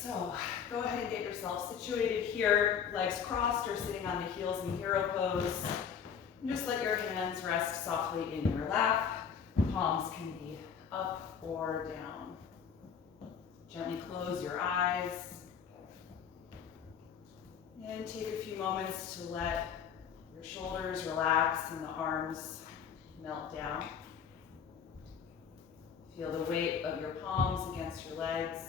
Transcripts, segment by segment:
So go ahead and get yourself situated here, legs crossed or sitting on the heels in hero pose. And just let your hands rest softly in your lap. Palms can be up or down. Gently close your eyes. And take a few moments to let your shoulders relax and the arms melt down. Feel the weight of your palms against your legs.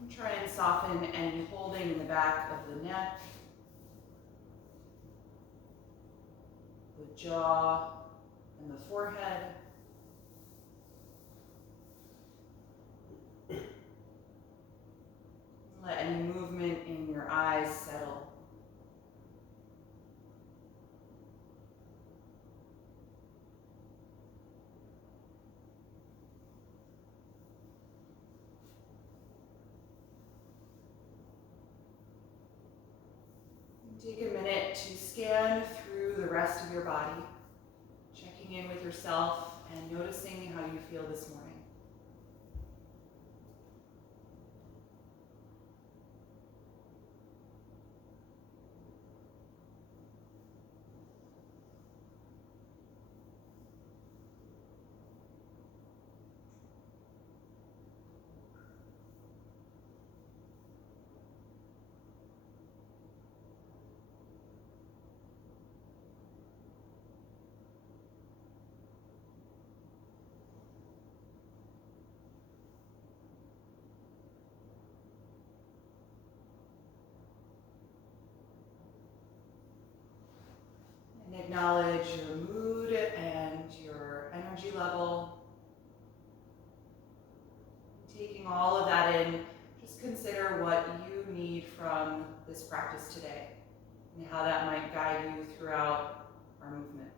And try and soften any holding in the back of the neck, the jaw, and the forehead. Let any movement in your eyes settle. Take a minute to scan through the rest of your body, checking in with yourself and noticing how you feel this morning. And acknowledge your mood and your energy level. Taking all of that in, just consider what you need from this practice today and how that might guide you throughout our movement.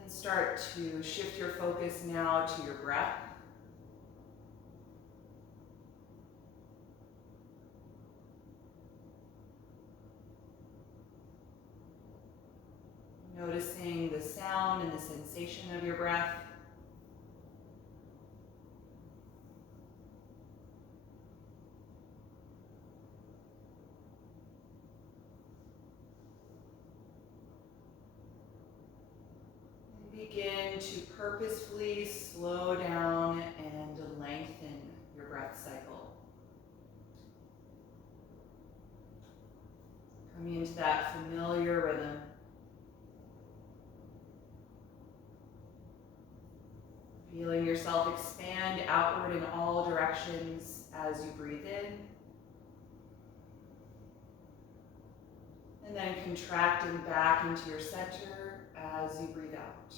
And start to shift your focus now to your breath. Noticing the sound and the sensation of your breath. And begin to purposefully slow down and lengthen your breath cycle. Coming into that familiar rhythm. Feeling yourself expand outward in all directions as you breathe in. And then contracting back into your center as you breathe out.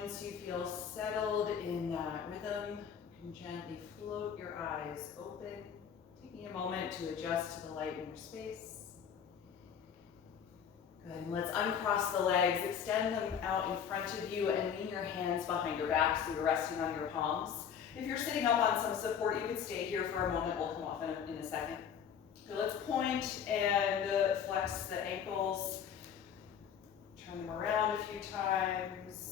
Once you feel settled in that rhythm, you can gently float your eyes open, taking a moment to adjust to the light in your space. Good, and let's uncross the legs, extend them out in front of you, and lean your hands behind your back so you're resting on your palms. If you're sitting up on some support, you could stay here for a moment. We'll come off in a second. So let's point and flex the ankles. Turn them around a few times.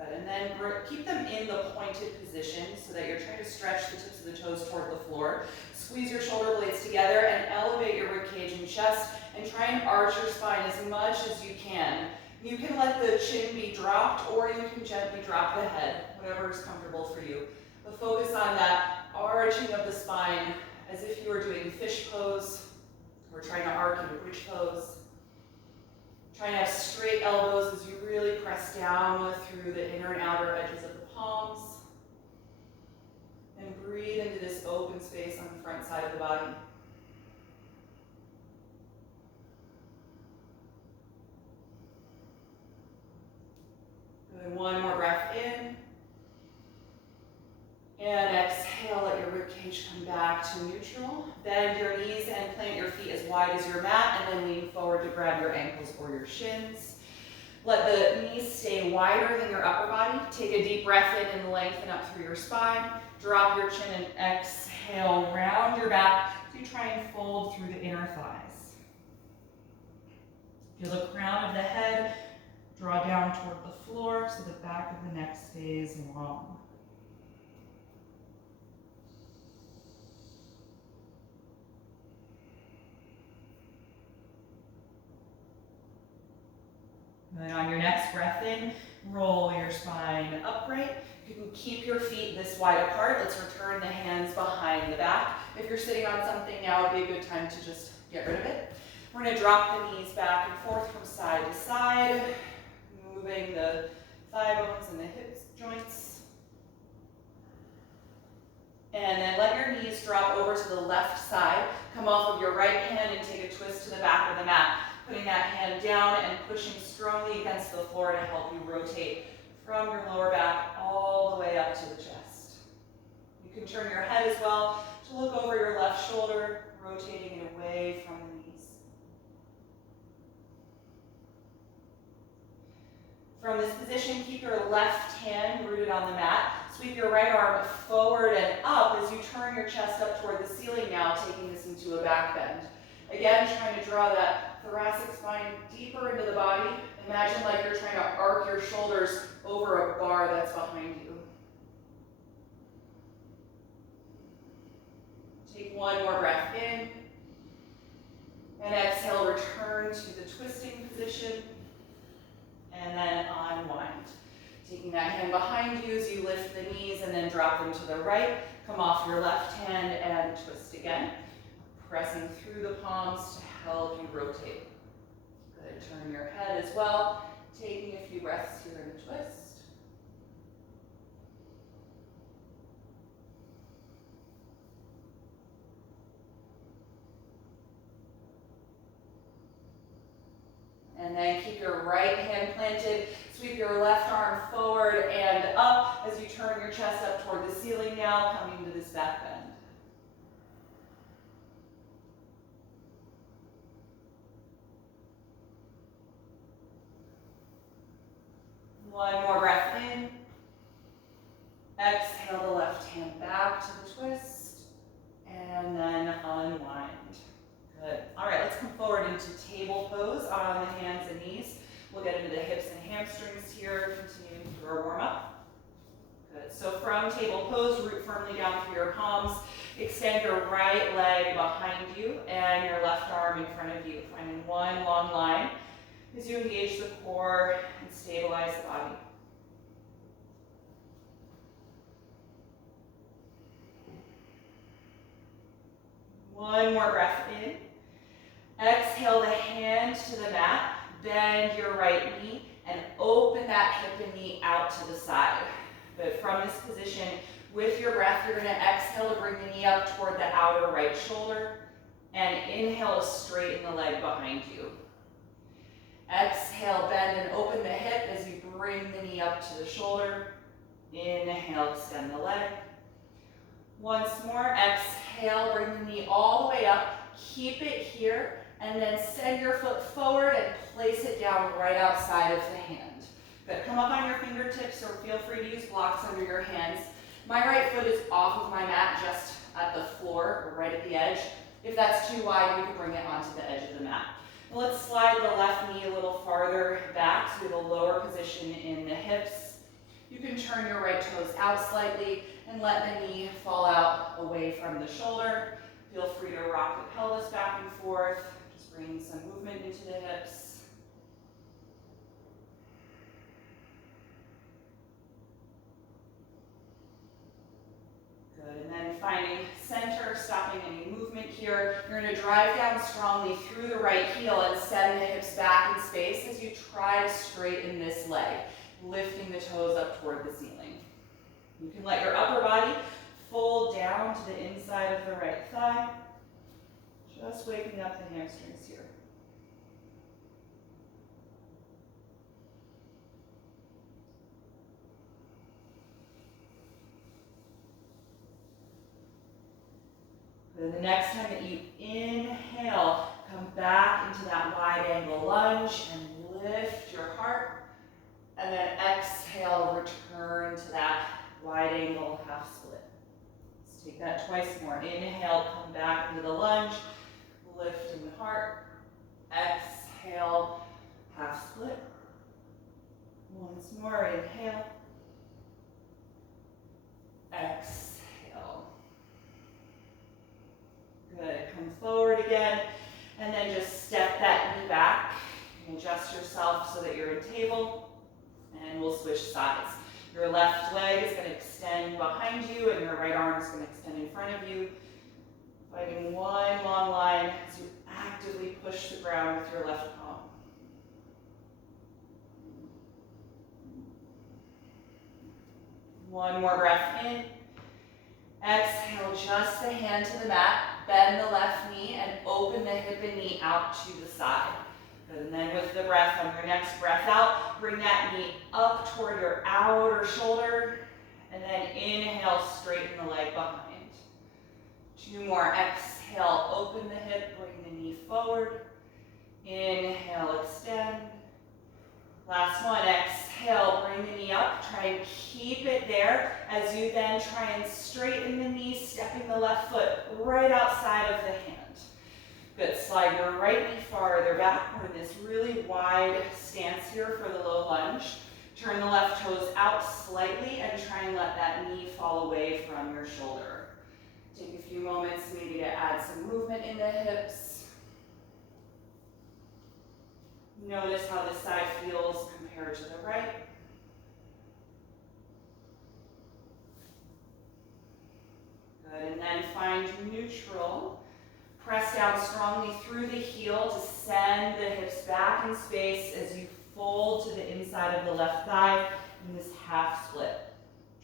Good, and then keep them in the pointed position so that you're trying to stretch the tips of the toes toward the floor. Squeeze your shoulder blades together and elevate your ribcage and chest, and try and arch your spine as much as you can. You can let the chin be dropped, or you can gently drop the head, whatever is comfortable for you. But focus on that arching of the spine as if you were doing fish pose, or trying to arc into bridge pose. Try to have straight elbows as you really press down through the inner and outer edges of the palms. And breathe into this open space on the front side of the body. Good. One more breath in. And exhale, let your ribcage come back to neutral. Bend your knees and plant your feet as wide as your mat, and then lean forward to grab your ankles or your shins. Let the knees stay wider than your upper body. Take a deep breath in and lengthen up through your spine. Drop your chin and exhale, round your back as you try and fold through the inner thighs. Feel the crown of the head draw down toward the floor so the back of the neck stays long. And then on your next breath in, roll your spine upright. You can keep your feet this wide apart. Let's return the hands behind the back. If you're sitting on something now, it would be a good time to just get rid of it. We're going to drop the knees back and forth from side to side, moving the thigh bones and the hip joints. And then let your knees drop over to the left side. Come off of your right hand and take a twist to the back of the mat. Putting that hand down and pushing strongly against the floor to help you rotate from your lower back all the way up to the chest. You can turn your head as well to look over your left shoulder, rotating it away from the knees. From this position, keep your left hand rooted on the mat. Sweep your right arm forward and up as you turn your chest up toward the ceiling now, taking this into a back bend. Again, trying to draw that thoracic spine deeper into the body. Imagine like you're trying to arc your shoulders over a bar that's behind you. Take one more breath in. And exhale, return to the twisting position. And then unwind. Taking that hand behind you as you lift the knees and then drop them to the right. Come off your left hand and twist again. Pressing through the palms to help you rotate. Good. Turn your head as well. Taking a few breaths here in a twist. And then keep your right hand planted. Sweep your left arm forward and up as you turn your chest up toward the ceiling now, coming to this back bend. One more breath in. Exhale the left hand back to the twist. And then unwind. Good. All right, let's come forward into table pose on the hands and knees. We'll get into the hips and hamstrings here, continuing through our warm-up. Good. So from table pose, root firmly down through your palms. Extend your right leg behind you and your left arm in front of you. Finding one long line as you engage the core and stabilize the body. One more breath in. Exhale the hand to the mat. Bend your right knee and open that hip and knee out to the side. But from this position, with your breath, you're going to exhale to bring the knee up toward the outer right shoulder and inhale to straighten the leg behind you. Exhale, bend and open the hip as you bring the knee up to the shoulder. Inhale, extend the leg. Once more, exhale, bring the knee all the way up. Keep it here, and then send your foot forward and place it down right outside of the hand. Good. Come up on your fingertips, or feel free to use blocks under your hands. My right foot is off of my mat, just at the floor, or right at the edge. If that's too wide, you can bring it onto the edge of the mat. Let's slide the left knee a little farther back so we have a lower position in the hips. You can turn your right toes out slightly and let the knee fall out away from the shoulder. Feel free to rock the pelvis back and forth. Just bring some movement into the hips. Good, and then finding center, stopping any movement here. You're going to drive down strongly through the right heel and send the hips back in space as you try to straighten this leg, lifting the toes up toward the ceiling. You can let your upper body fold down to the inside of the right thigh, just waking up the hamstrings here. Then the next time that you inhale, come back into that wide angle lunge and lift your heart. And then exhale, return to that wide angle half split. Let's take that twice more. Inhale, come back into the lunge, lifting the heart. Exhale, half split. Once more, inhale. Exhale. Good, come forward again, and then just step that knee back and adjust yourself so that you're in table. And we'll switch sides. Your left leg is going to extend behind you, and your right arm is going to extend in front of you. Finding one long line as you actively push the ground with your left palm. One more breath in. Exhale, just the hand to the mat. Bend the left knee and open the hip and knee out to the side. Good. And then with the breath, on your next breath out, bring that knee up toward your outer shoulder, and then inhale, straighten the leg behind. Two more. Exhale, open the hip, bring the knee forward. Inhale, extend. Last one. Exhale, bring the knee up. Try and keep it there as you then try and straighten the knee, stepping the left foot right outside of the hand. Good. Slide your right knee farther back. We're in this really wide stance here for the low lunge. Turn the left toes out slightly and try and let that knee fall away from your shoulder. Take a few moments maybe to add some movement in the hips. Notice how this side feels compared to the right. Good, and then find neutral. Press down strongly through the heel to send the hips back in space as you fold to the inside of the left thigh in this half split.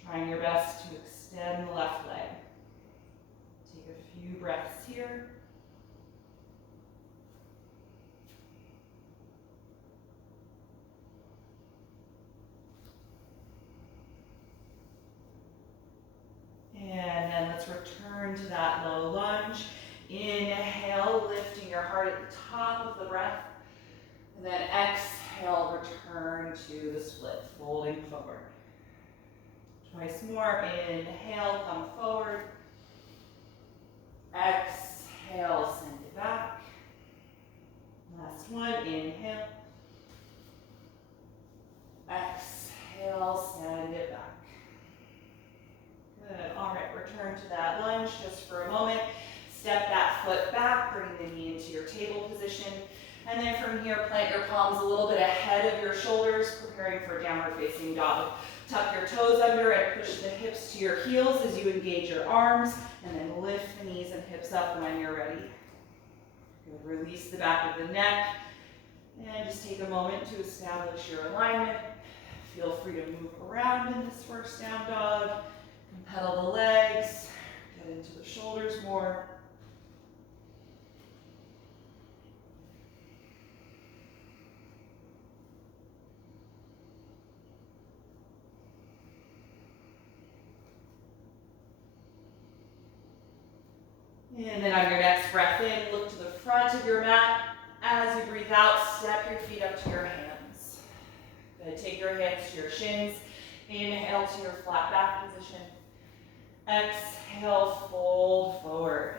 Trying your best to extend the left leg. Take a few breaths here. And then let's return to that low lunge. Inhale, lifting your heart at the top of the breath. And then exhale, return to the split, folding forward. Twice more. Inhale, come forward. Exhale, send it back. Last one. Inhale. Exhale, send it back. Good. All right, return to that lunge just for a moment. Step that foot back, bring the knee into your table position. And then from here, plant your palms a little bit ahead of your shoulders, preparing for downward facing dog. Tuck your toes under and push the hips to your heels as you engage your arms, and then lift the knees and hips up when you're ready. Good. Release the back of the neck, and just take a moment to establish your alignment. Feel free to move around in this first down dog. Pedal the legs, get into the shoulders more. And then on your next breath in, look to the front of your mat. As you breathe out, step your feet up to your hands. Good. Take your hands to your shins. Inhale to your flat back position. Exhale, fold forward.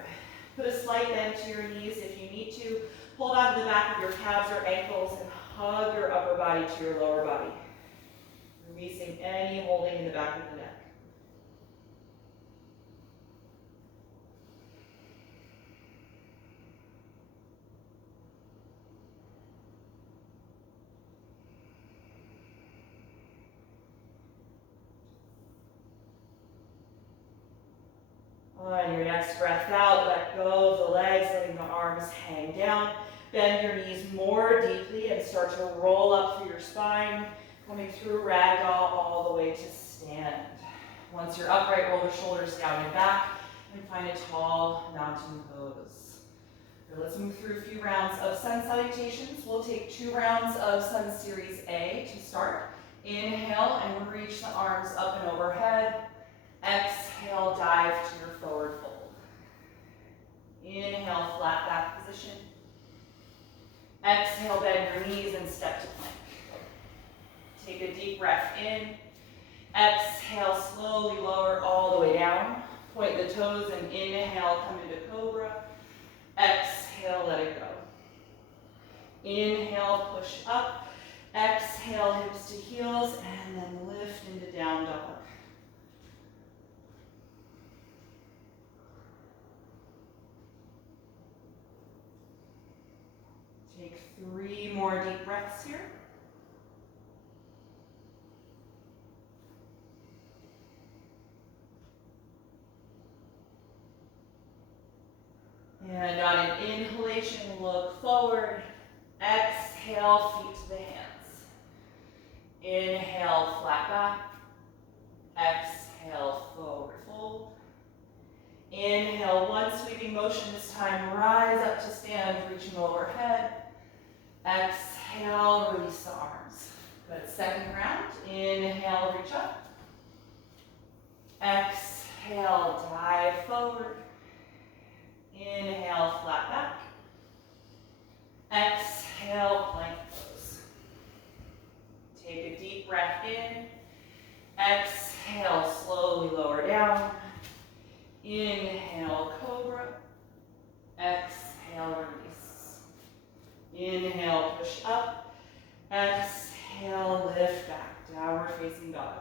Put a slight bend to your knees if you need to. Hold on to the back of your calves or ankles and hug your upper body to your lower body. Releasing any holding in the back of the neck. On your next breath out, let go of the legs, letting the arms hang down. Bend your knees more deeply and start to roll up through your spine, coming through ragdoll all the way to stand. Once you're upright, roll the shoulders down and back and find a tall mountain pose. So let's move through a few rounds of sun salutations. We'll take 2 rounds of Sun Series A to start. Inhale and we'll reach the arms up and overhead. Exhale, dive to your forward fold. Inhale, flat back position. Exhale, bend your knees and step to plank. Take a deep breath in. Exhale, slowly lower all the way down. Point the toes and inhale, come into cobra. Exhale, let it go. Inhale, push up. Exhale, hips to heels, and then lift into down dog. Take 3 more deep breaths here. And on an inhalation, look forward. Exhale, feet to the hands. Inhale, flat back. Exhale, forward fold. Inhale, one sweeping motion this time. Rise up to stand, reaching overhead. Exhale, release the arms. Good, second round. Inhale, reach up. Exhale, dive forward. Inhale, flat back. Exhale, plank pose. Take a deep breath in. Exhale, slowly lower down. Inhale, cobra. Exhale, release. Inhale, push up. Exhale, lift back. Downward facing dog.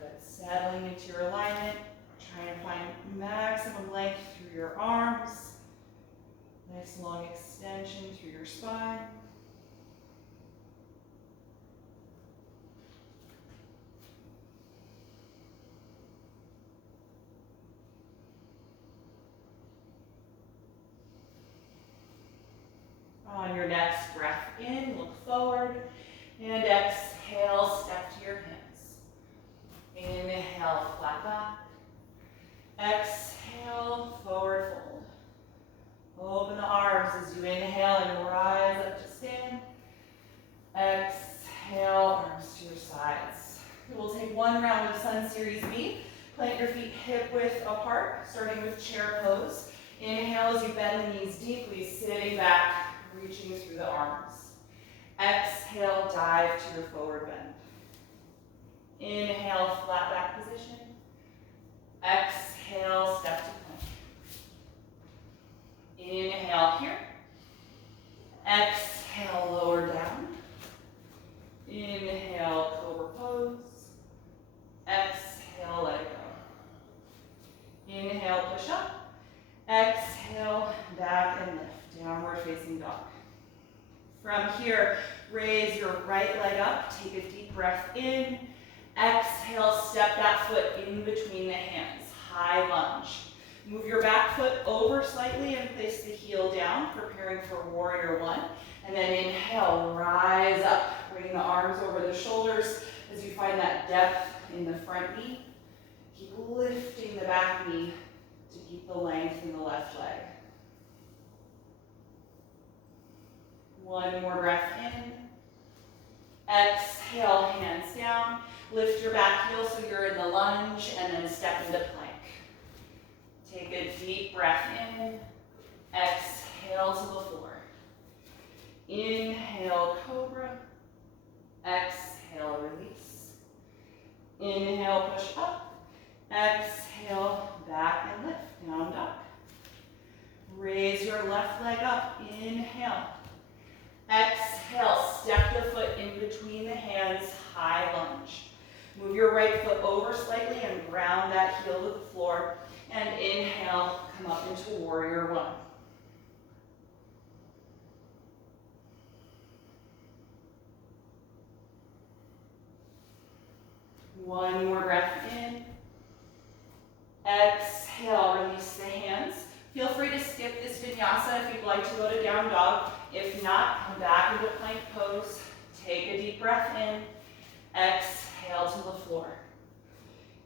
Good. Settling into your alignment. Try and find maximum length through your arms. Nice long extension through your spine. On your next breath in, look forward, and exhale, step to your hands. Inhale, flat back. Exhale, forward fold. Open the arms as you inhale and rise up to stand. Exhale, arms to your sides. We'll take 1 round of Sun Series B. Plant your feet hip width apart, starting with chair pose. Inhale as you bend the knees deeply, sitting back, reaching through the arms. Exhale, dive to your forward bend. Inhale, flat back position. Exhale, step to plank. Inhale here. Exhale, lower down. Inhale, cobra pose. Exhale, let it go. Inhale, push up. Exhale, back and lift. Downward facing dog. From here, raise your right leg up. Take a deep breath in. Exhale, step that foot in between the hands. High lunge. Move your back foot over slightly and place the heel down, preparing for warrior 1. And then inhale, rise up. Bring the arms over the shoulders as you find that depth in the front knee. Keep lifting the back knee to keep the length in the left leg. 1 more breath in. Exhale, hands down. Lift your back heel so you're in the lunge and then step into plank. Take a deep breath in. Exhale to the floor. Inhale, cobra. Exhale, release. Inhale, push up. Exhale, back and lift. Down dog. Raise your left leg up. Inhale. Exhale, step the foot in between the right foot over slightly and ground that heel to the floor. And inhale, come up into warrior one. One more breath in. Exhale, release the hands. Feel free to skip this vinyasa if you'd like to go to down dog. If not, come back into plank pose. Take a deep breath in. Exhale to the floor.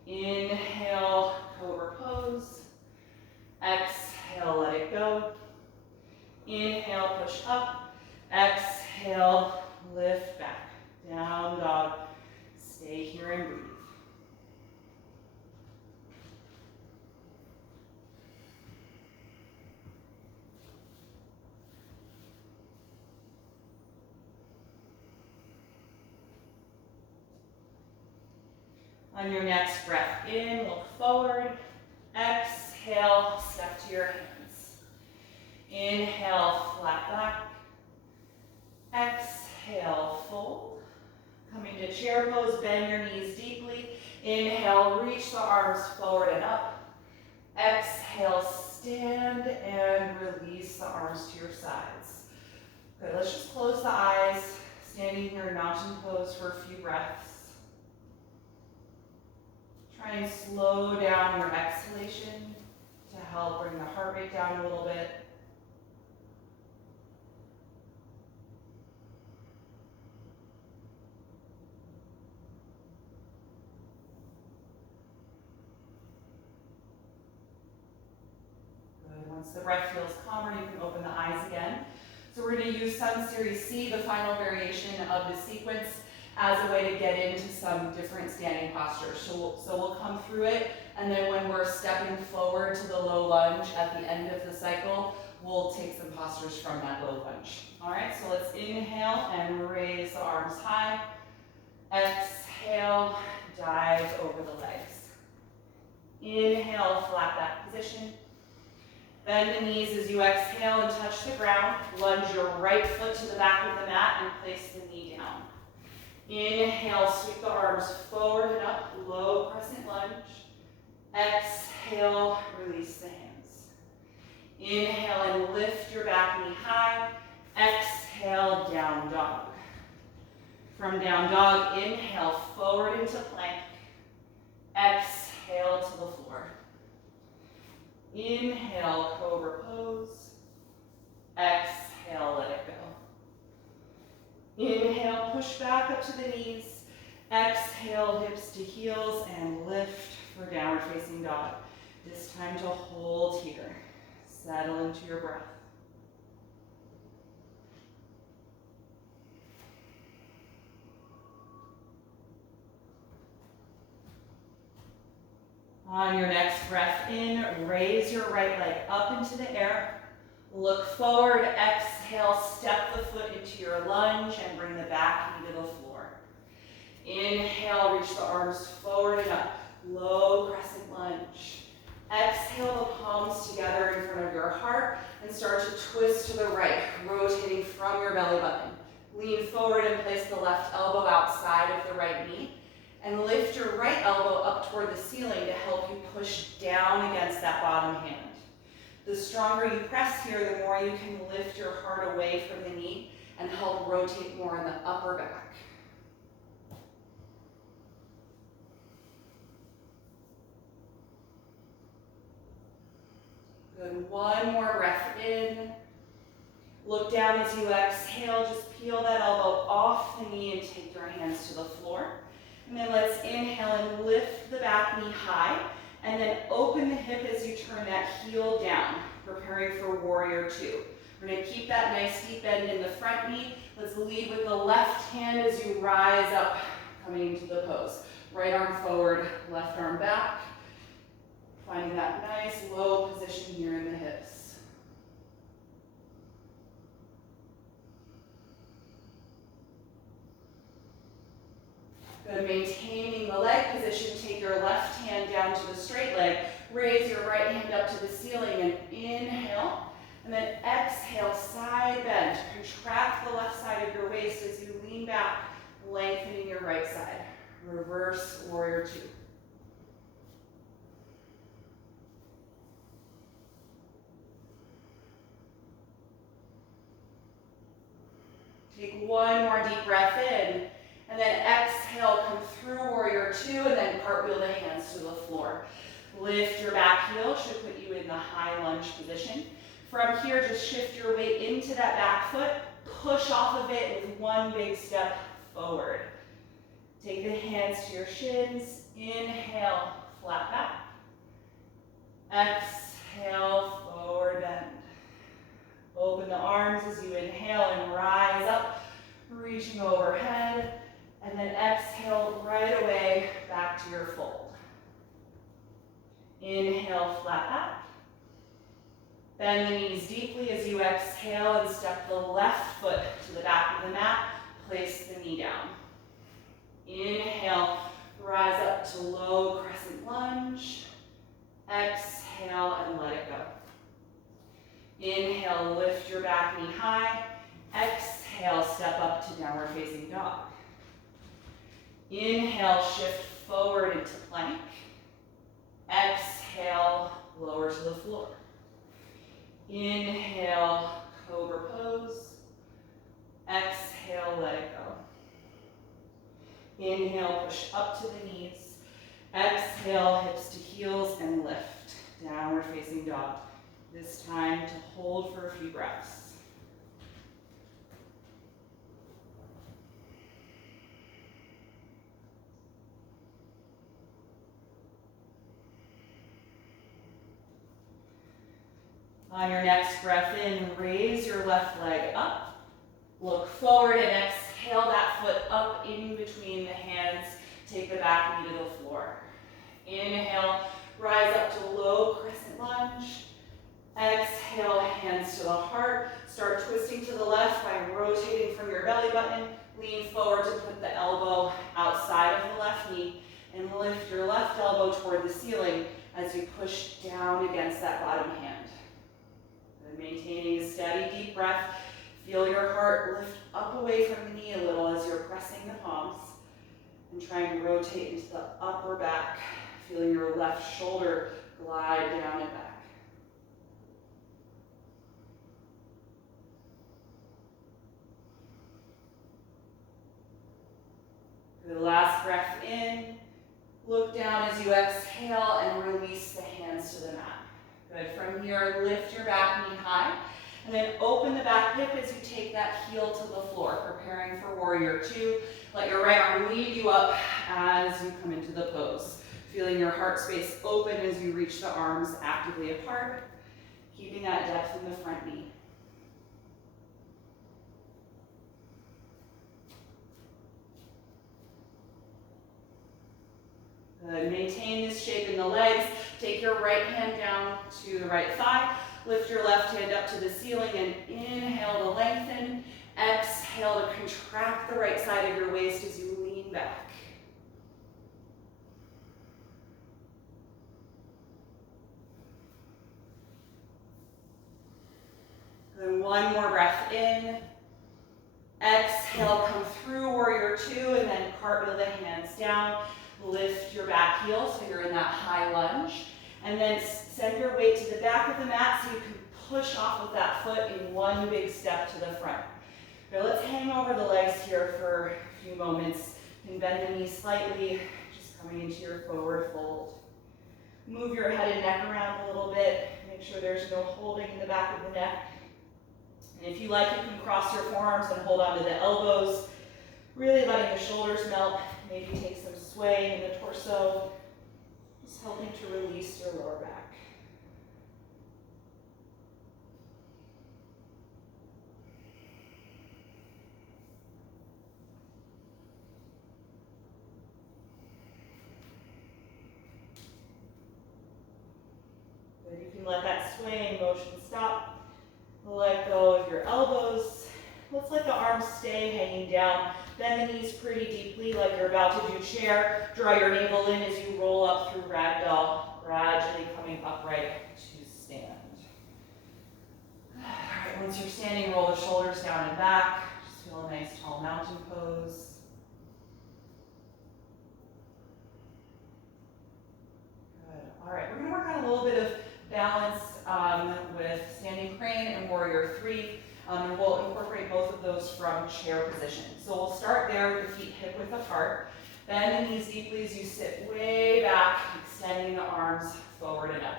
Inhale, cobra pose. Exhale, let it go. Inhale, push up. Exhale, lift back. Down dog. Stay here and breathe. On your next breath in, look forward. Exhale, step to your hands. Inhale, flat back. Exhale, fold. Coming to chair pose, bend your knees deeply. Inhale, reach the arms forward and up. Exhale, stand and release the arms to your sides. Good, let's just close the eyes. Standing here in mountain pose for a few breaths. Try and slow down your exhalation to help bring the heart rate down a little bit. Good. Once the breath feels calmer, you can open the eyes again. So we're going to use Sun Series C, the final variation of the sequence, as a way to get into some different standing postures. So we'll come through it, and then when we're stepping forward to the low lunge at the end of the cycle, we'll take some postures from that low lunge. All right, so let's inhale and raise the arms high. Exhale, dive over the legs. Inhale, flat back position. Bend the knees as you exhale and touch the ground. Lunge your right foot to the back of the mat and place the knee down. Inhale, sweep the arms forward and up, low crescent lunge. Exhale, release the hands. Inhale and lift your back knee high. Exhale, down dog. From down dog, inhale, forward into plank. Exhale to the floor. Inhale, cobra pose. Exhale, let it go. Inhale, push back up to the knees. Exhale, hips to heels, and lift for downward facing dog. This time to hold here. Settle into your breath. On your next breath in, raise your right leg up into the air. Look forward, exhale, step the foot into your lunge and bring the back knee to the floor. Inhale, reach the arms forward and up, low crescent lunge. Exhale the palms together in front of your heart and start to twist to the right, rotating from your belly button. Lean forward and place the left elbow outside of the right knee and lift your right elbow up toward the ceiling to help you push down against that bottom hand. The stronger you press here, the more you can lift your heart away from the knee and help rotate more in the upper back. Good, one more breath in. Look down as you exhale, just peel that elbow off the knee and take your hands to the floor. And then let's inhale and lift the back knee high. And then open the hip as you turn that heel down, preparing for warrior two. We're going to keep that nice deep bend in the front knee. Let's lead with the left hand as you rise up, coming into the pose. Right arm forward, left arm back. Finding that nice low position here in the hips. Good, maintaining the leg position, take your left hand down to the straight leg, raise your right hand up to the ceiling and inhale, and then exhale, side bend. Contract the left side of your waist as you lean back, lengthening your right side. Reverse warrior two. Take one more deep breath in, and then exhale, come through warrior two, and then cartwheel the hands to the floor. Lift your back heel, should put you in the high lunge position. From here, just shift your weight into that back foot, push off of it with one big step forward. Take the hands to your shins, inhale, flat back. Exhale, forward bend. Open the arms as you inhale and rise up, reaching overhead, and then exhale right away back to your fold. Inhale, flat back. Bend the knees deeply as you exhale and step the left foot to the back of the mat. Place the knee down. Inhale, rise up to low crescent lunge. Exhale and let it go. Inhale, lift your back knee high. Exhale, step up to downward facing dog. Inhale, shift forward into plank. Exhale, lower to the floor. Inhale, cobra pose. Exhale, let it go. Inhale, push up to the knees. Exhale, hips to heels and lift. Downward facing dog. This time to hold for a few breaths. On your next breath in, raise your left leg up. Look forward and exhale that foot up in between the hands. Take the back knee to the floor. Inhale, rise up to low crescent lunge. Exhale, hands to the heart. Start twisting to the left by rotating from your belly button. Lean forward to put the elbow outside of the left knee and lift your left elbow toward the ceiling as you push down against that bottom hand. And maintaining a steady deep breath, feel your heart lift up away from the knee a little as you're pressing the palms and trying to rotate into the upper back, feeling your left shoulder glide down and back. Good, last breath in. Look down as you exhale and release the hands to the mat. Good, from here, lift your back knee high, and then open the back hip as you take that heel to the floor, preparing for warrior two. Let your right arm lead you up as you come into the pose. Feeling your heart space open as you reach the arms actively apart, keeping that depth in the front knee. Good. Maintain this shape in the legs. Take your right hand down to the right thigh. Lift your left hand up to the ceiling and inhale to lengthen. Exhale to contract the right side of your waist as you lean back. Then one more breath in. Exhale, come through warrior two and then cartwheel the hands down. Lift your back heel so you're in that high lunge. And then send your weight to the back of the mat so you can push off of that foot in one big step to the front. Now let's hang over the legs here for a few moments. You can bend the knees slightly, just coming into your forward fold. Move your head and neck around a little bit. Make sure there's no holding in the back of the neck. And if you like, you can cross your forearms and hold onto the elbows, really letting the shoulders melt. Maybe take some sway in the torso, just helping to release your lower back. Good. You can let that swaying motion stop. Let go of your elbows. Let's let the arms stay hanging down. Bend the knees pretty deeply like you're about to do chair. Draw your navel in as you roll up through ragdoll, gradually coming upright to stand. All right, once you're standing, roll the shoulders down and back. Just feel a nice tall mountain pose. from chair position. So we'll start there with the feet hip width apart. Bend the knees deeply as you sit way back, extending the arms forward and up.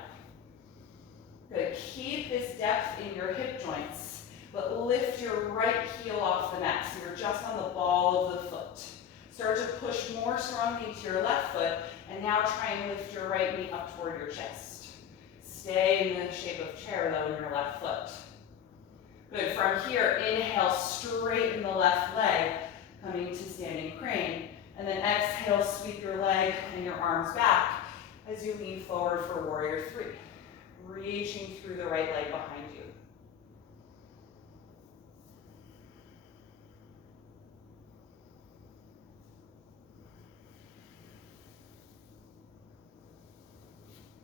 Good. Keep this depth in your hip joints, but lift your right heel off the mat so you're just on the ball of the foot. Start to push more strongly into your left foot, and now try and lift your right knee up toward your chest. Stay in the shape of chair though in your left foot. Good. From here, inhale, straighten the left leg, coming to standing crane. And then exhale, sweep your leg and your arms back as you lean forward for warrior three. Reaching through the right leg behind you.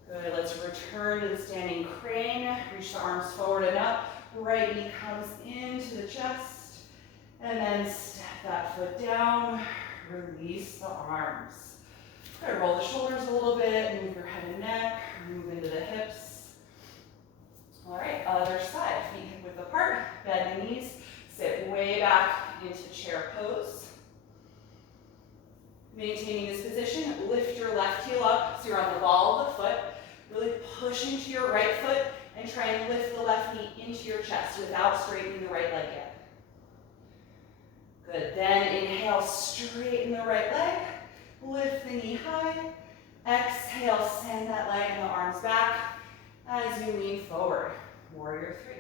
Good, let's return to the standing crane. Reach the arms forward and up. Right knee comes into the chest. And then step that foot down. Release the arms. Good, roll the shoulders a little bit. Move your head and neck. Move into the hips. All right, other side. Feet hip width apart. Bend the knees. Sit way back into chair pose. Maintaining this position, lift your left heel up so you're on the ball of the foot. Really push into your right foot and try and lift the left knee into your chest without straightening the right leg yet. Good, then inhale, straighten the right leg. Lift the knee high. Exhale, send that leg and the arms back as you lean forward. Warrior three.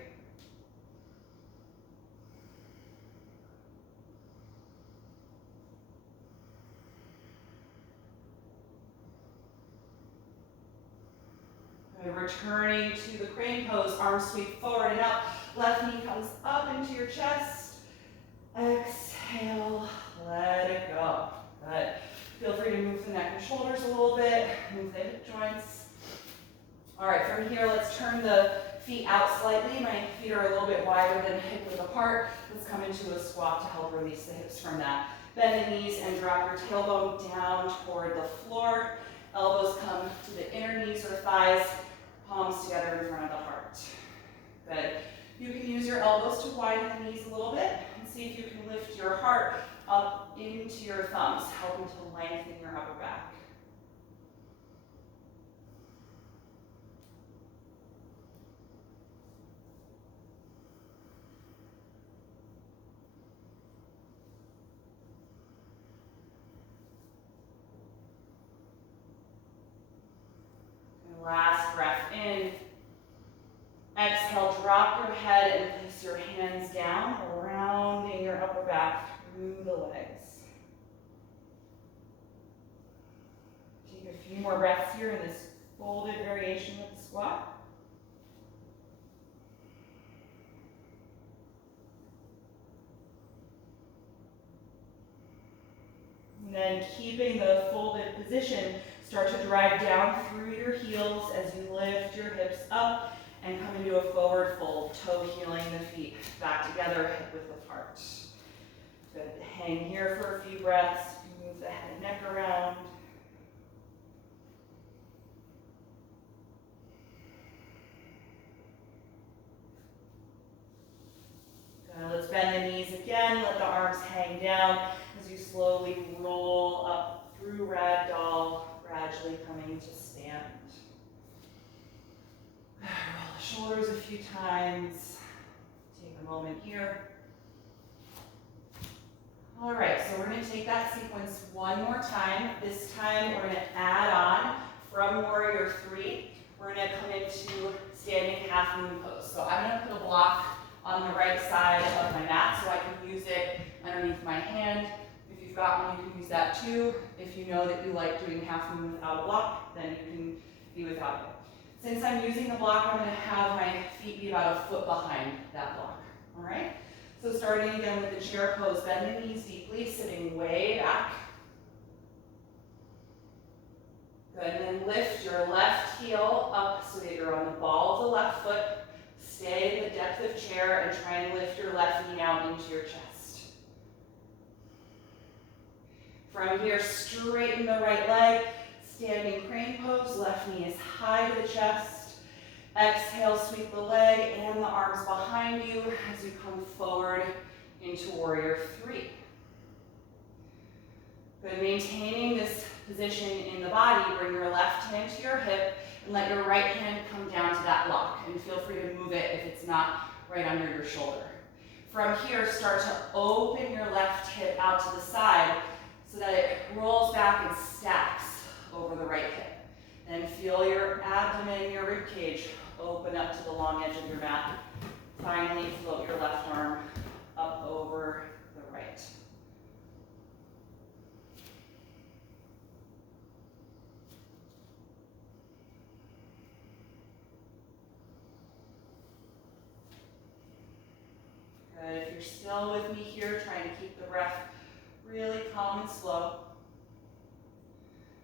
Returning to the crane pose, arms sweep forward and up. Left knee comes up into your chest. Exhale, let it go. Good. Feel free to move the neck and shoulders a little bit, move the hip joints. All right, from here, let's turn the feet out slightly. My feet are a little bit wider than hip width apart. Let's come into a squat to help release the hips from that. Bend the knees and drop your tailbone down toward the floor. Elbows come to the inner knees or thighs. Palms together in front of the heart. Good. You can use your elbows to widen the knees a little bit and see if you can lift your heart up into your thumbs, helping to lengthen your upper back. Last breath in. Exhale, drop your head and place your hands down, rounding your upper back through the legs. Take a few more breaths here in this folded variation of the squat. And then keeping the folded position, start to drive down through your heels as you lift your hips up and come into a forward fold, toe heeling the feet back together, hip width apart. Good. Hang here for a few breaths. Move the head and neck around. Good. Let's bend the knees again. Let the arms hang down as you slowly roll up through ragdoll, gradually coming to stand. Roll the shoulders a few times. Take a moment here. All right, so we're going to take that sequence one more time. This time we're going to add on from warrior three. We're going to come into standing half moon pose. So I'm going to put a block on the right side of my mat so I can use it underneath my hand. If you've got one, you can use that too. If you know that you like doing half moon without a block, then you can be without it. Since I'm using the block, I'm going to have my feet be about a foot behind that block. All right? So starting again with the chair pose, bend the knees deeply, sitting way back. Good, and then lift your left heel up so that you're on the ball of the left foot. Stay in the depth of chair and try and lift your left knee out into your chest. From here, straighten the right leg, standing crane pose, left knee is high to the chest. Exhale, sweep the leg and the arms behind you as you come forward into warrior three. Good, maintaining this position in the body, bring your left hand to your hip and let your right hand come down to that block. And feel free to move it if it's not right under your shoulder. From here, start to open your left hip out to the side so that it rolls back and stacks over the right hip. Then feel your abdomen, your rib cage open up to the long edge of your mat. Finally, float your left arm up over the right. Good. If you're still with me here, trying to keep the breath really calm and slow.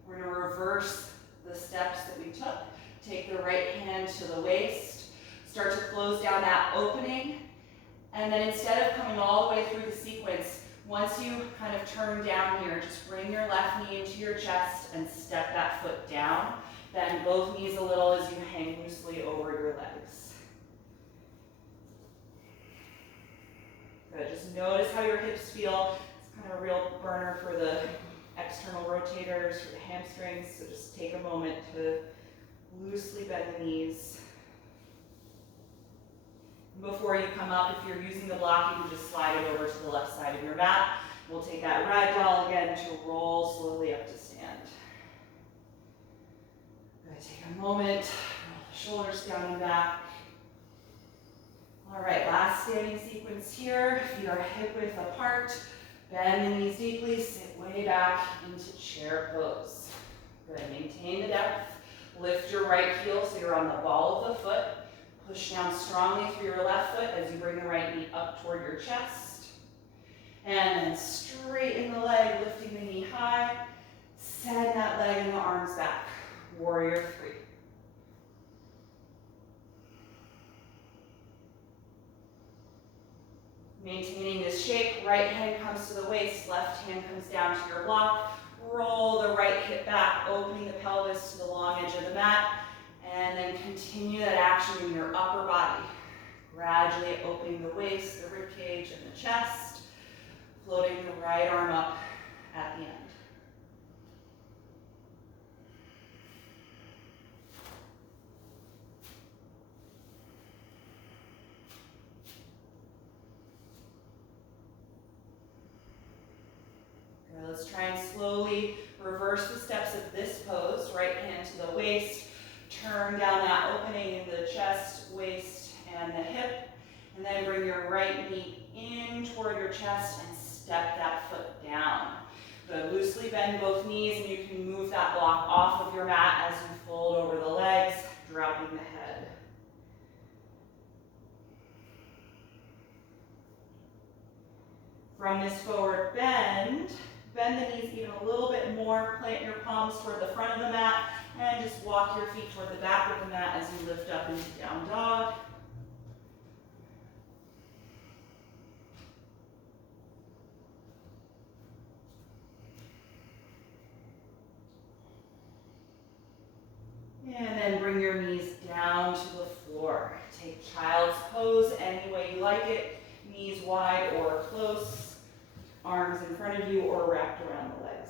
We're going to reverse the steps that we took. Take the right hand to the waist. Start to close down that opening. And then instead of coming all the way through the sequence, once you kind of turn down here, just bring your left knee into your chest and step that foot down. Bend both knees a little as you hang loosely over your legs. Good. Just notice how your hips feel. It's kind of a real burner for the external rotators, for the hamstrings. So just take a moment to loosely bend the knees. Before you come up, if you're using the block, you can just slide it over to the left side of your mat. We'll take that ragdoll again to roll slowly up to stand. Good. Take a moment, roll the shoulders down and back. All right, last standing sequence here. Feet are hip width apart. Bend the knees deeply, sit way back into chair pose. Good, maintain the depth. Lift your right heel so you're on the ball of the foot. Push down strongly through your left foot as you bring the right knee up toward your chest. And then straighten the leg, lifting the knee high. Send that leg and the arms back. Warrior three. Maintaining this shape, right hand comes to the waist, left hand comes down to your block. Roll the right hip back, opening the pelvis to the long edge of the mat, and then continue that action in your upper body. Gradually opening the waist, the rib cage, and the chest, floating the right arm up at the end. Let's try and slowly reverse the steps of this pose. Right hand to the waist. Turn down that opening in the chest, waist, and the hip. And then bring your right knee in toward your chest and step that foot down. Good. Loosely bend both knees, and you can move that block off of your mat as you fold over the legs, dropping the head. From this forward bend, bend the knees even a little bit more, plant your palms toward the front of the mat, and just walk your feet toward the back of the mat as you lift up into down dog. And then bring your knees down to the floor. Take child's pose any way you like it, knees wide or close. Arms in front of you or wrapped around the legs.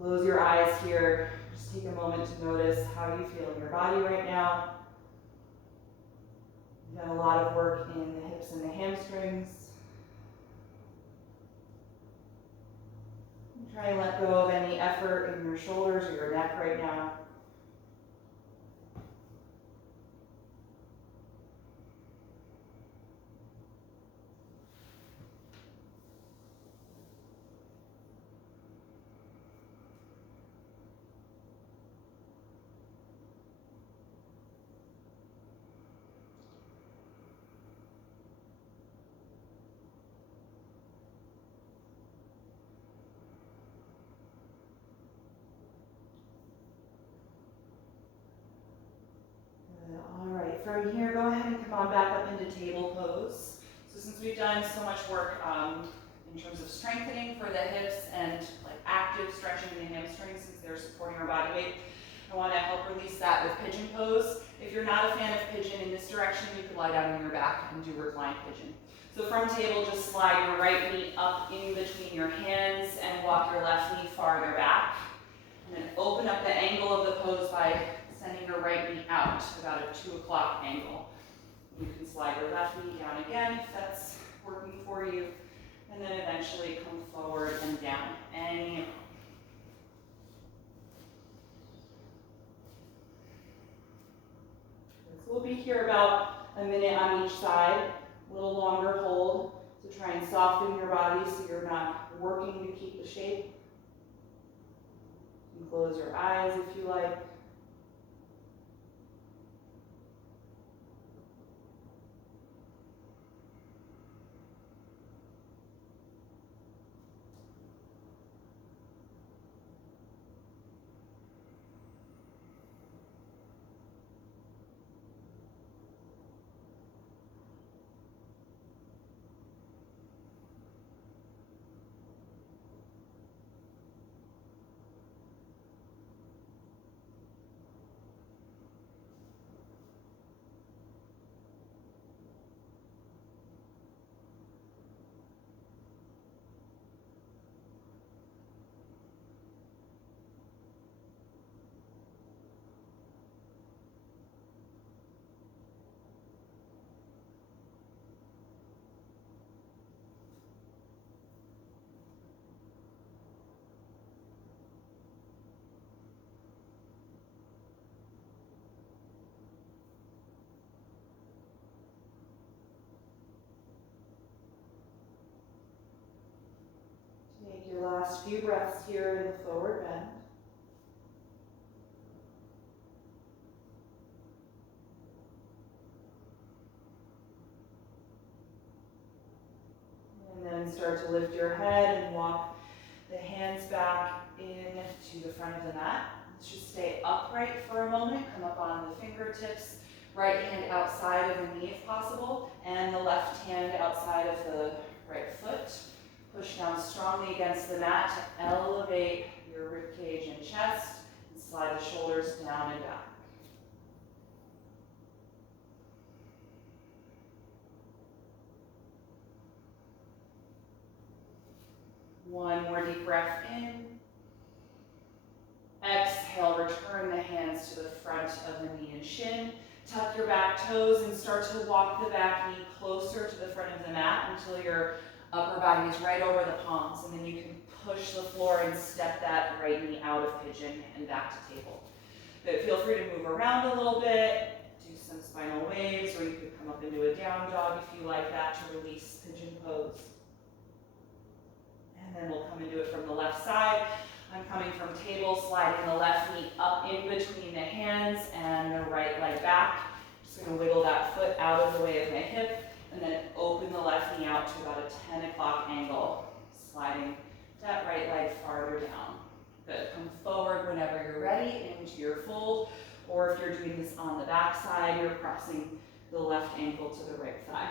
Close your eyes here. Just take a moment to notice how you feel in your body right now. You've done a lot of work in the hips and the hamstrings. Try and let go of any effort in your shoulders or your neck right now. From here, go ahead and come on back up into table pose. So since we've done so much work in terms of strengthening for the hips and like active stretching in the hamstrings since they're supporting our body weight, I want to help release that with pigeon pose. If you're not a fan of pigeon in this direction, you could lie down on your back and do reclined pigeon. So from table, just slide your right knee up in between your hands and walk your left knee farther back. And then open up the angle of the pose by sending your right knee out, about a 2 o'clock angle. You can slide your left knee down again if that's working for you. And then eventually come forward and down. Any amount. So we'll be here about a minute on each side, a little longer hold. So try and soften your body so you're not working to keep the shape. You can close your eyes if you like. Take your last few breaths here in the forward bend. And then start to lift your head and walk the hands back in to the front of the mat. Let's just stay upright for a moment. Come up on the fingertips. Right hand outside of the knee if possible, and the left hand outside of the right foot. Push down strongly against the mat to elevate your rib cage and chest, and slide the shoulders down and back. One more deep breath in. Exhale, return the hands to the front of the knee and shin. Tuck your back toes and start to walk the back knee closer to the front of the mat until your upper body is right over the palms, and then you can push the floor and step that right knee out of pigeon and back to table. But feel free to move around a little bit, do some spinal waves, or you could come up into a down dog if you like that to release pigeon pose. And then we'll come into it from the left side. I'm coming from table, sliding the left knee up in between the hands and the right leg back. Just going to wiggle that foot out of the way of my hip. And then open the left knee out to about a 10 o'clock angle, sliding that right leg farther down. Good. Come forward whenever you're ready into your fold, or if you're doing this on the back side, you're crossing the left ankle to the right thigh.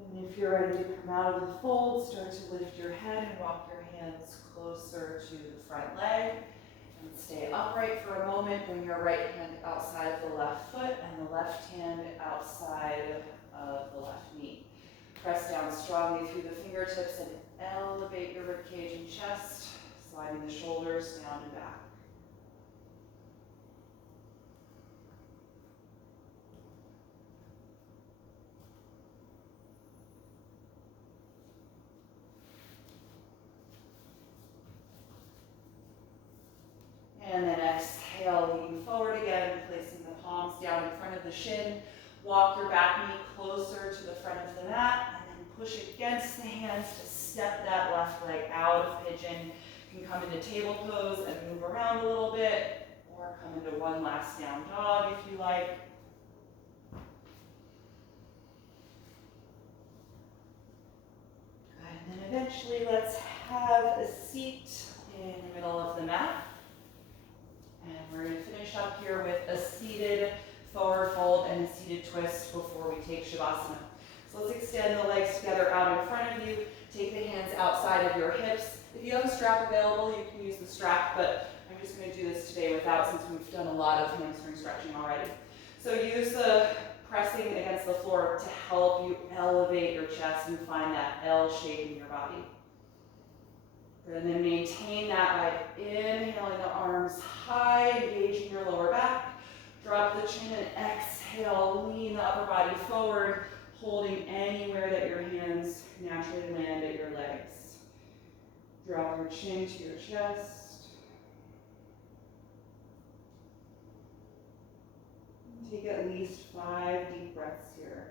And if you're ready to come out of the fold, start to lift your head and walk your hands closer to the front leg. And stay upright for a moment. Bring your right hand outside of the left foot and the left hand outside of the left knee. Press down strongly through the fingertips and elevate your ribcage and chest, sliding the shoulders down and back. And then exhale, lean forward again, placing the palms down in front of the shin. Walk your back knee closer to the front of the mat, and then push against the hands to step that left leg out of pigeon. You can come into table pose and move around a little bit, or come into one last down dog if you like. Good, and then eventually let's have a seat in the middle of the mat. And we're going to finish up here with a seated forward fold and a seated twist before we take Shavasana. So let's extend the legs together out in front of you. Take the hands outside of your hips. If you have a strap available, you can use the strap, but I'm just going to do this today without, since we've done a lot of hamstring stretching already. So use the pressing against the floor to help you elevate your chest and find that L shape in your body. And then maintain that by inhaling the arms high, engaging your lower back. Drop the chin and exhale, lean the upper body forward, holding anywhere that your hands naturally land at your legs. Drop your chin to your chest. Take at least 5 deep breaths here.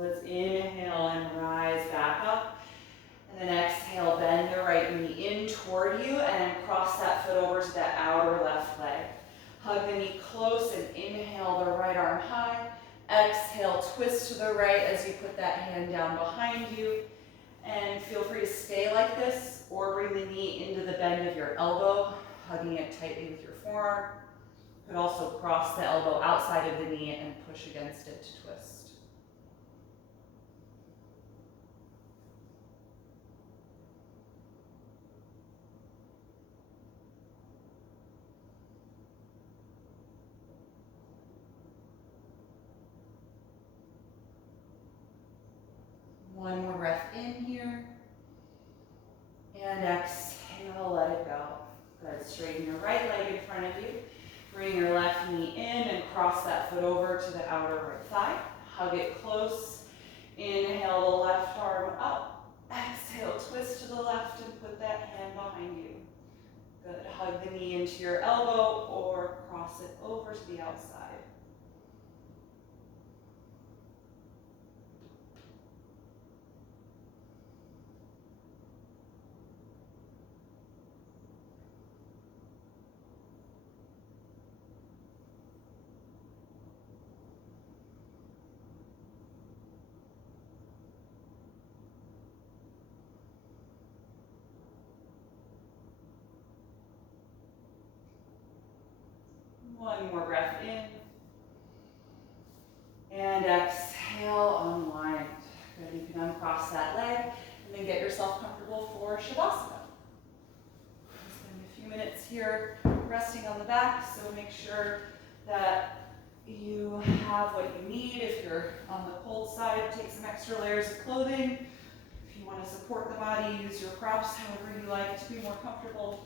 Let's inhale and rise back up. And then exhale, bend the right knee in toward you and cross that foot over to that outer left leg. Hug the knee close and inhale the right arm high. Exhale, twist to the right as you put that hand down behind you. And feel free to stay like this or bring the knee into the bend of your elbow, hugging it tightly with your forearm. You could also cross the elbow outside of the knee and push against it to twist. One more breath in here. And exhale, let it go. Good, straighten your right leg in front of you. Bring your left knee in and cross that foot over to the outer right thigh. Hug it close. Inhale the left arm up. Exhale, twist to the left and put that hand behind you. Good, hug the knee into your elbow or cross it over to the outside. One more breath in. And exhale, unwind. Good, you can uncross that leg and then get yourself comfortable for Shavasana. Spend a few minutes here resting on the back, so make sure that you have what you need. If you're on the cold side, take some extra layers of clothing. If you want to support the body, use your props however you like to be more comfortable.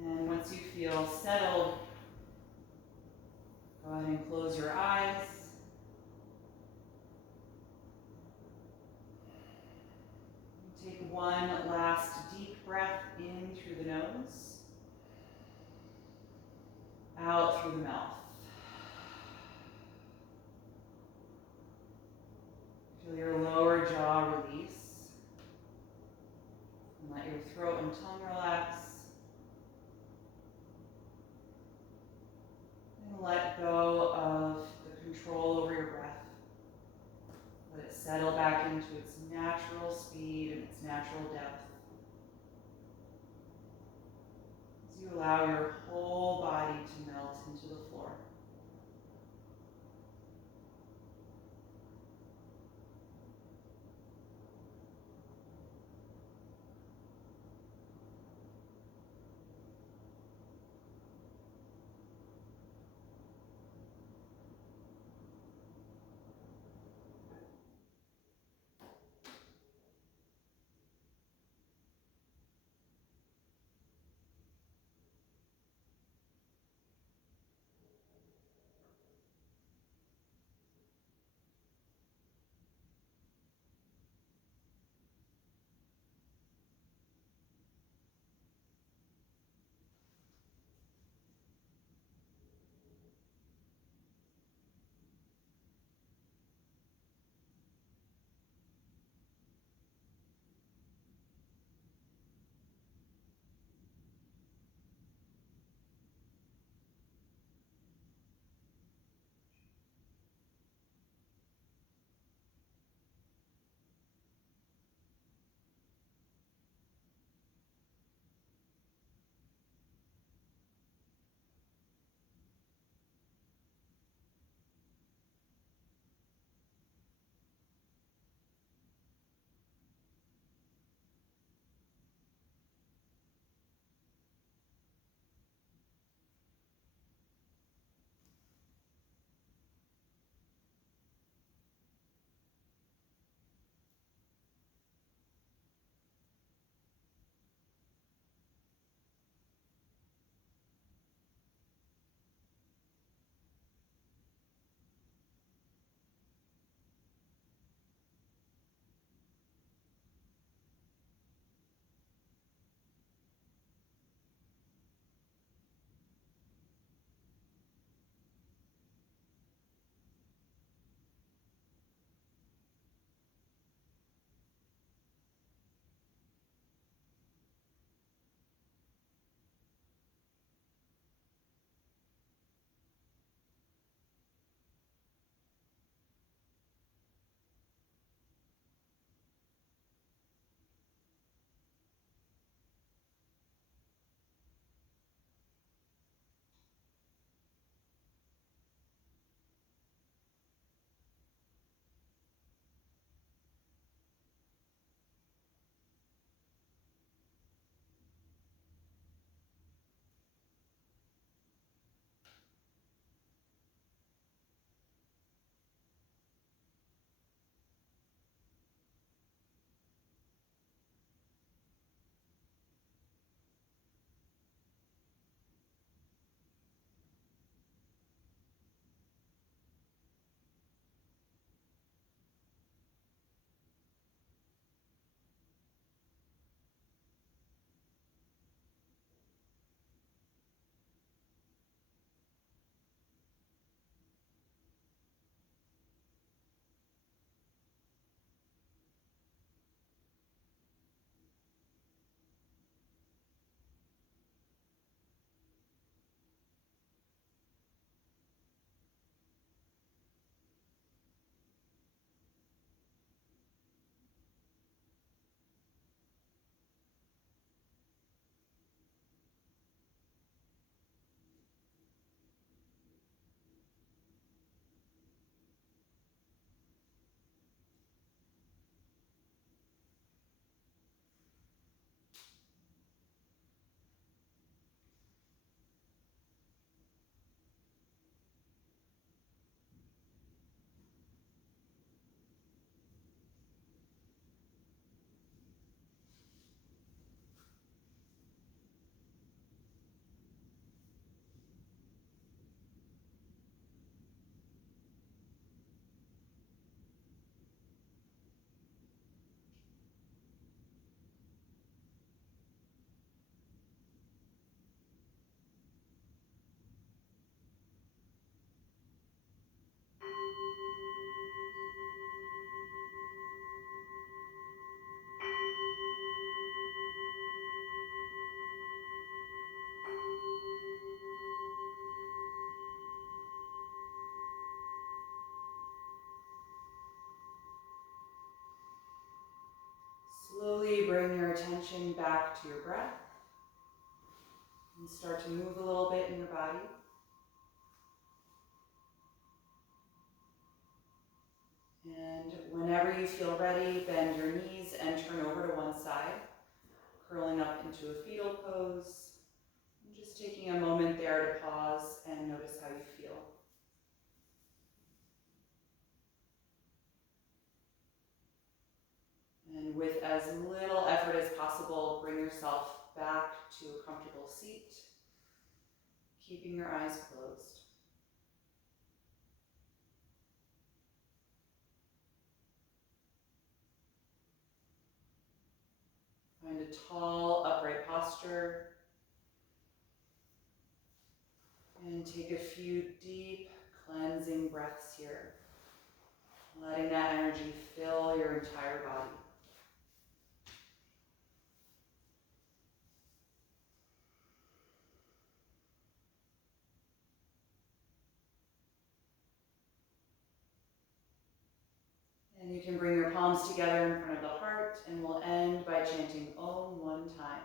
And once you feel settled, ahead and close your eyes. Take one last deep breath in through the nose, out through the mouth. Feel your lower jaw release. And let your throat and tongue relax. And let go of the control over your breath. Let it settle back into its natural speed and its natural depth. As you allow your whole body to melt into the floor. attention back to your breath and start to move a little bit in your body. And whenever you feel ready, bend your knees and turn over to one side, curling up into a fetal pose. And just taking a moment there to pause and notice how you feel. And with as little effort as possible, bring yourself back to a comfortable seat, keeping your eyes closed. Find a tall, upright posture. And take a few deep, cleansing breaths here, letting that energy fill your entire body. And you can bring your palms together in front of the heart, and we'll end by chanting Om one time.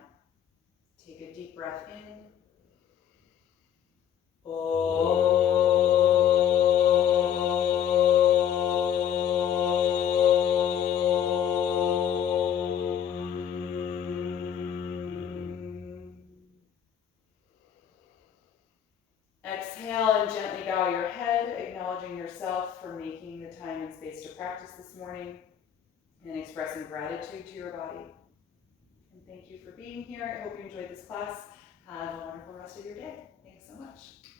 Take a deep breath in. Exhale and gently bow your head, acknowledging yourself for making the time and space to practice this morning and expressing gratitude to your body. And thank you for being here. I hope you enjoyed this class. Have a wonderful rest of your day. Thanks so much.